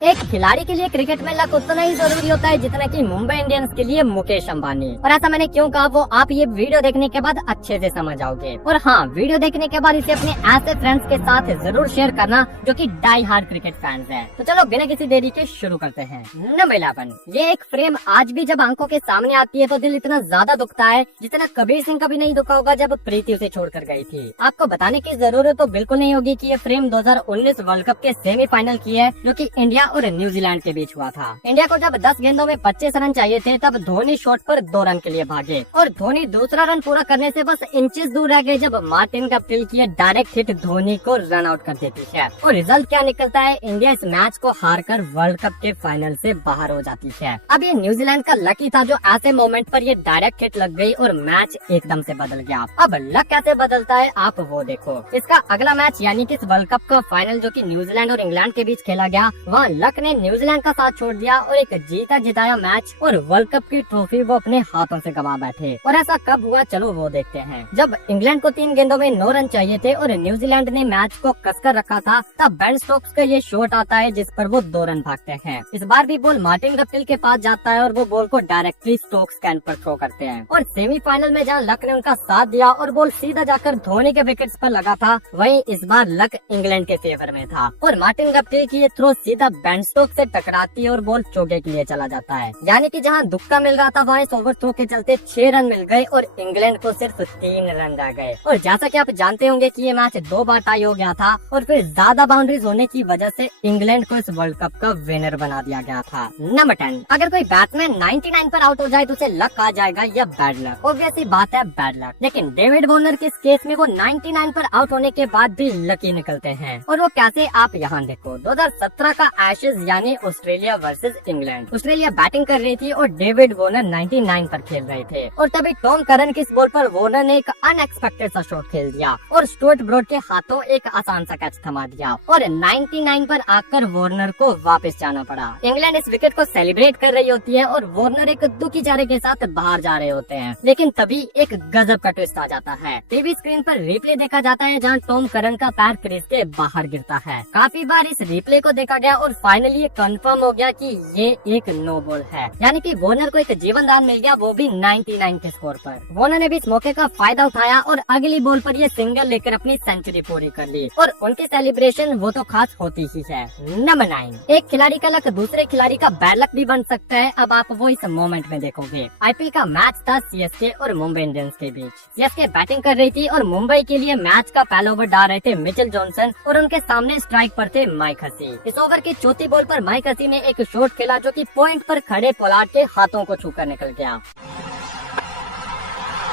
एक खिलाड़ी के लिए क्रिकेट में लक उतना ही जरूरी होता है जितना कि मुंबई इंडियंस के लिए मुकेश अंबानी। और ऐसा मैंने क्यों कहा वो आप ये वीडियो देखने के बाद अच्छे से समझ आओगे। और हाँ, वीडियो देखने के बाद इसे अपने ऐसे फ्रेंड्स के साथ जरूर शेयर करना जो कि डाई हार्ड क्रिकेट फैंस हैं। तो चलो बिना किसी देरी के शुरू करते हैं। नंबर 11, ये एक फ्रेम आज भी जब आंखों के सामने आती है तो दिल इतना ज्यादा दुखता है जितना कबीर सिंह कभी नहीं दुखा होगा जब प्रीति उसे छोड़कर गई थी। आपको बताने की जरूरत तो बिल्कुल नहीं होगी कि ये फ्रेम 2019 वर्ल्ड कप के सेमीफाइनल की है जो कि इंडिया और न्यूजीलैंड के बीच हुआ था। इंडिया को जब 10 गेंदों में 25 रन चाहिए थे तब धोनी शॉट पर 2 रन के लिए भागे और धोनी दूसरा रन पूरा करने से बस इंचेस दूर रह गए जब मार्टिन गप्टिल की डायरेक्ट हिट धोनी को रन आउट कर देती है। और रिजल्ट क्या निकलता है, इंडिया इस मैच को हारकर वर्ल्ड कप के फाइनल से बाहर हो जाती है। अब ये न्यूजीलैंड का लकी था जो ऐसे मोमेंट पर ये डायरेक्ट हिट लग गई और मैच एकदम से बदल गया। अब लक कैसे बदलता है आप वो देखो। इसका अगला मैच यानी कि इस वर्ल्ड कप का फाइनल जो कि न्यूजीलैंड और इंग्लैंड के बीच खेला गया, वहाँ लक ने न्यूजीलैंड का साथ छोड़ दिया और एक जीता जिताया मैच और वर्ल्ड कप की ट्रॉफी वो अपने हाथों से गवा बैठे। और ऐसा कब हुआ चलो वो देखते हैं। जब इंग्लैंड को 3 गेंदों में 9 रन चाहिए थे और न्यूजीलैंड ने मैच को कसकर रखा था तब बेन स्टोक्स का ये शॉट आता है जिस पर वो 2 रन भागते हैं। इस बार भी बॉल मार्टिन गप्टिल के पास जाता है और वो बॉल को डायरेक्टली स्टोक्स कैन पर थ्रो करते हैं। और सेमीफाइनल में जहाँ लक ने उनका साथ दिया और बॉल सीधा जाकर धोनी के विकेट्स पर लगा था, वहीं इस बार लक इंग्लैंड के फेवर में था और मार्टिन गप्टिल की ये थ्रो सीधा बेन स्टोक्स से टकराती है और बॉल चौके के लिए चला जाता है। यानी कि जहां दुक्का मिल रहा था वहां इस ओवर थ्रो के चलते 6 रन मिल गए और इंग्लैंड को सिर्फ 3 रन रह गए। और जैसा कि आप जानते होंगे कि ये मैच 2 बार टाई हो गया था और फिर ज्यादा बाउंड्रीज होने की वजह से इंग्लैंड को इस वर्ल्ड कप का विनर बना दिया गया था। नंबर 10, अगर कोई बैट्समैन 99 पर आउट हो जाए तो उसे लक आ जाएगा या बैड लक। ऑब्वियसली बात है बैड लक, लेकिन डेविड वॉर्नर के केस में वो 99 पर आउट होने के बाद भी लकी निकलते हैं। और वो कैसे आप यहाँ देखो। 2017 का एशेज यानी Australia versus England, Australia batting कर रही थी और डेविड वॉर्नर 99 पर खेल रहे थे और तभी टॉम करन की इस बॉल पर वॉर्नर ने एक अनएक्सपेक्टेड सा शॉट खेल दिया और स्टुअर्ट ब्रॉड के हाथों एक आसान सा कैच थमा दिया और 99 पर आकर वॉर्नर को वापस जाना पड़ा। इंग्लैंड इस विकेट को सेलिब्रेट कर रही होती है और वॉर्नर एक दुखी चेहरे के साथ बाहर जा रहे होते हैं, लेकिन तभी एक गजब का ट्विस्ट आ जाता है। टीवी स्क्रीन पर रिप्ले देखा जाता है जहाँ टॉम करन का पैर क्रीज के बाहर गिरता है। काफी बार इस रिप्ले को देखा गया और फाइनली ये कंफर्म हो गया कि ये एक नो बॉल है, यानी कि वॉर्नर को एक जीवन दान मिल गया, वो भी 99 के स्कोर पर। वॉर्नर ने भी इस मौके का फायदा उठाया और अगली बॉल पर ये सिंगल लेकर अपनी सेंचुरी पूरी कर ली और उनकी सेलिब्रेशन वो तो खास होती ही है। नंबर 9, एक खिलाड़ी का लक दूसरे खिलाड़ी का बैड लक भी बन सकता है। अब आप वो इस मोमेंट में देखोगे। आईपीएल का मैच था सीएसके और मुंबई इंडियंस के बीच। सीएसके बैटिंग कर रही थी और मुंबई के लिए मैच का पहला ओवर डाल रहे थे मिचेल जॉनसन और उनके सामने स्ट्राइक पर थे माइक हसी। इस ओवर की चौथी बॉल पर माइक हसी ने एक शॉट खेला जो कि पॉइंट पर खड़े पोलार्ड के हाथों को छूकर निकल गया।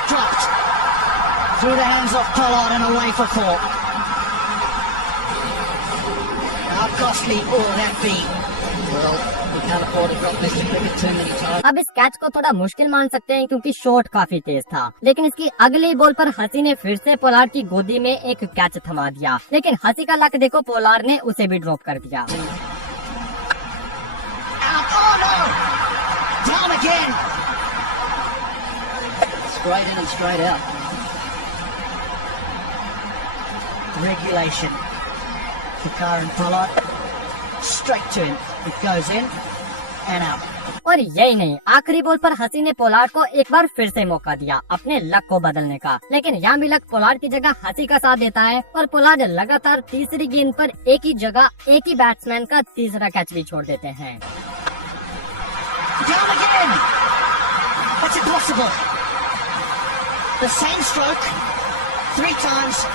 Dropped through the hands of Pollard and away for 4. How costly will that be? Well, we can't afford to drop this cricket too many times. अब इस कैच को थोड़ा मुश्किल मान सकते हैं क्योंकि शॉट काफी तेज था, लेकिन इसकी अगली बॉल पर हसी ने फिर से पोलार्ड की गोदी में एक कैच थमा दिया, लेकिन हसी का लक देखो, पोलार्ड ने उसे भी ड्रॉप कर दिया। Out! Oh no! Down again! Straight in and straight out. Regulation. Kakaran Pollard. Straight to him. It goes in and out. और यही नहीं, आखिरी बॉल पर हसी ने पोलार्ड को एक बार फिर से मौका दिया अपने लक को बदलने का, लेकिन यहाँ भी लक पोलार्ड की जगह हसी का साथ देता है और पोलार्ड लगातार तीसरी गेंद पर एक ही जगह एक ही बैट्समैन का तीसरा कैच भी छोड़ देते हैं। Down again! That's impossible. The same stroke, 3 times,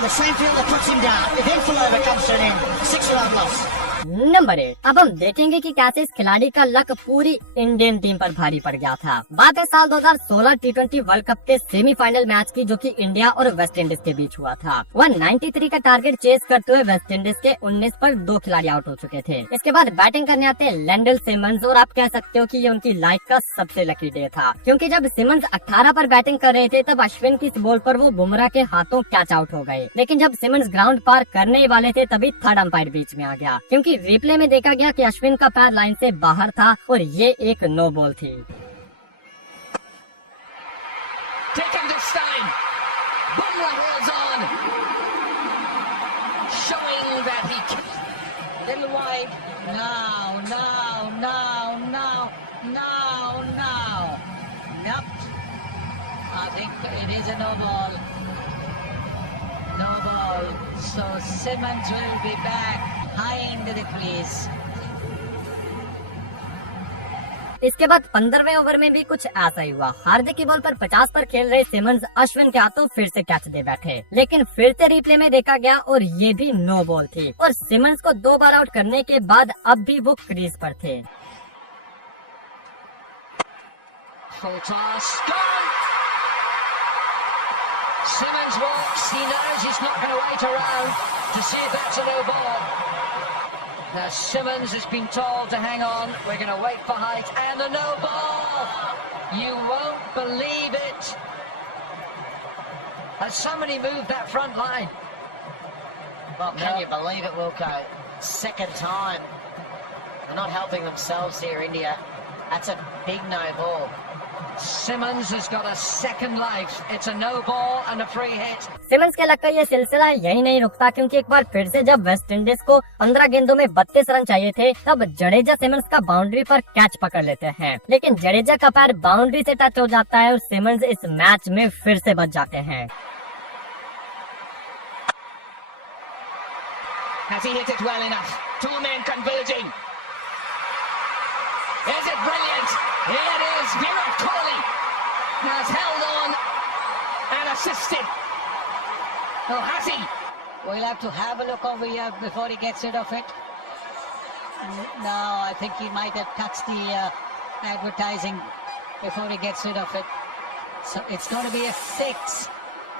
the same fielder puts him down. Eventful over comes to an end. 6-run loss. Number 8, अब हम देखेंगे कि कैसे इस खिलाड़ी का लक पूरी इंडियन टीम पर भारी पड़ गया था। बात है साल 2016 T20 वर्ल्ड कप के सेमीफाइनल मैच की जो कि इंडिया और वेस्ट इंडीज के बीच हुआ था। 193 का टारगेट चेस करते हुए वेस्ट इंडीज के 19 पर 2 खिलाड़ी आउट हो चुके थे। इसके बाद बैटिंग करने आते लैंडल सिमंस और आप कह सकते हो कि ये उनकी लाइफ का सबसे लकी डे था, क्योंकि जब सिमंस 18 पर बैटिंग कर रहे थे तब अश्विन की इस बॉल पर वो बुमराह के हाथों कैच आउट हो गए, लेकिन जब सिमंस ग्राउंड पार करने वाले थे तभी थर्ड अंपायर बीच में आ गया, क्योंकि रिप्ले में देखा गया कि अश्विन का पैर लाइन से बाहर था और ये एक नो बॉल थी। Taken this time. Bumrah holds on. Showing that he can. Little wide. Nah. It is a no ball. No ball. So Simmons will be back high into the crease. इसके बाद 15वें over में भी कुछ ऐसा ही हुआ। हार्दिक की ball पर 50 पर खेल रहे सिमंस अश्विन के हाथों फिर से कैच दे बैठे, लेकिन फिर से रिप्ले में देखा गया और ये भी नो बॉल थी और सिमंस को 2 बार आउट करने के बाद अब भी वो क्रीज पर थे। Full toss, gone! Simmons walks, he knows he's not going to wait around to see if that's a no ball. Now Simmons has been told to hang on, we're going to wait for height, and the no ball! You won't believe it! Has somebody moved that front line? Well, can you believe it, Wilco? Second time. They're not helping themselves here, India. That's a big no ball. Simmons has got a second life. It's a no ball and a free hit. Simmons के luck का ये सिलसिला यही नहीं रुकता, क्योंकि एक बार फिर से जब वेस्ट इंडीज को 15 गेंदों में 32 रन चाहिए थे, तब जडेजा सिमंस का बाउंड्री पर कैच पकड़ लेते हैं, लेकिन जडेजा का पैर बाउंड्री से टच हो जाता है और सिमंस इस मैच में फिर से बच जाते हैं। Has he hit it well enough? Two men converging. Is it brilliant? Here it is. Virat Kohli has held on and assisted. Oh, has he? We'll have to have a look over here before he gets rid of it. No, I think he might have touched the advertising before he gets rid of it. So it's going to be a 6,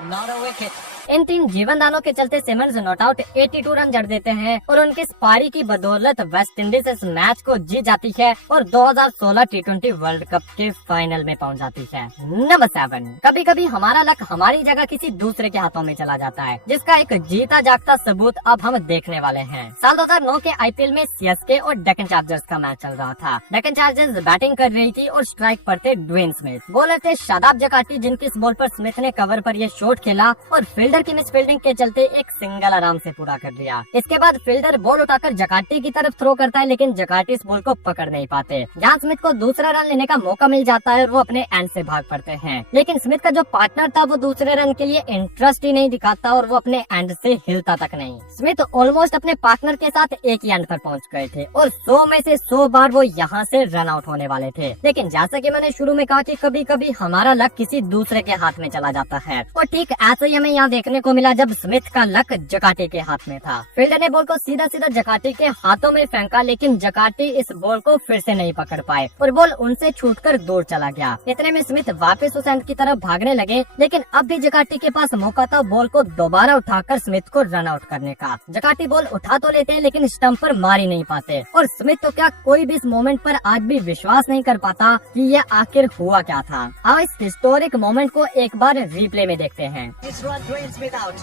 not a wicket. इन 3 जीवन दानों के चलते Simmons not out 82 run जड़ देते हैं और उनकी इस पारी की बदौलत वेस्ट इंडीज इस मैच को जीत जाती है और 2016 T20 वर्ल्ड कप के फाइनल में पहुंच जाती है। नंबर 7, कभी कभी हमारा लक हमारी जगह किसी दूसरे के हाथों में चला जाता है, जिसका एक जीता जागता सबूत अब हम देखने वाले हैं। साल 2009 के IPL में CSK और डेक्कन चार्जर्स का मैच चल रहा था। डेक्कन चार्जर्स बैटिंग कर रही थी और स्ट्राइक पर थे ड्वेन स्मिथ, बॉलर थे शादाब जकार्टी, जिनकी इस बॉल पर स्मिथ ने कवर पर यह शॉट खेला और फील्डर की मिस फील्डिंग के चलते एक सिंगल आराम से पूरा कर दिया। इसके बाद फील्डर बॉल उठाकर जकार्टी की तरफ थ्रो करता है, लेकिन जकार्टी इस बॉल को पकड़ नहीं पाते, जहां स्मिथ को दूसरा रन लेने का मौका मिल जाता है और वो अपने एंड से भाग पड़ते हैं। लेकिन स्मिथ का जो पार्टनर था वो दूसरे रन के लिए इंटरेस्ट ही नहीं दिखाता और वो अपने एंड से हिलता तक नहीं। स्मिथ ऑलमोस्ट अपने पार्टनर के साथ एक ही एंड पर पहुंच गए थे और 100 में से 100 बार वो यहाँ से रन आउट होने वाले थे। लेकिन जैसा कि मैंने शुरू में कहा कि कभी कभी हमारा लक किसी दूसरे के हाथ में चला जाता है, और ठीक ऐसा ही हमें यहाँ देखने को मिला जब स्मिथ का लक जकार्टी के हाथ में था। फील्डर ने बॉल को सीधा सीधा जकार्टी के हाथों में फेंका, लेकिन जकार्टी इस बॉल को फिर से नहीं पकड़ पाए और बॉल उनसे छूटकर दूर चला गया। इतने में स्मिथ वापस उस एंड की तरफ भागने लगे, लेकिन अब भी जकार्टी के पास मौका था बॉल को दोबारा उठाकर स्मिथ को रन आउट करने का। जकार्टी बॉल उठा तो लेते हैं, लेकिन स्टंप पर मार ही नहीं पाते और स्मिथ तो क्या कोई भी इस मोमेंट पर आज भी विश्वास नहीं कर पाता कि यह आखिर हुआ क्या था। अब इस हिस्टोरिक मोमेंट को एक बार रिप्ले में देखते हैं। This one, Dwayne Smith out.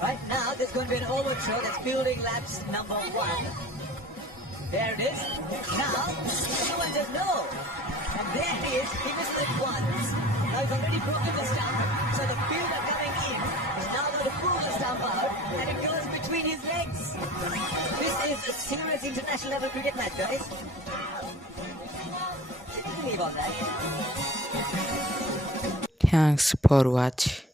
Right now, there's going to be an overthrow. That's fielding lapse number 1. There it is. Now, someone says no. And there he is. He misses it once. Now he's already broken the stump. So the fielder coming in is now going to pull the stump out. And it goes between his legs. This is a serious international level cricket match, guys. Can you believe all that? Thanks for watching.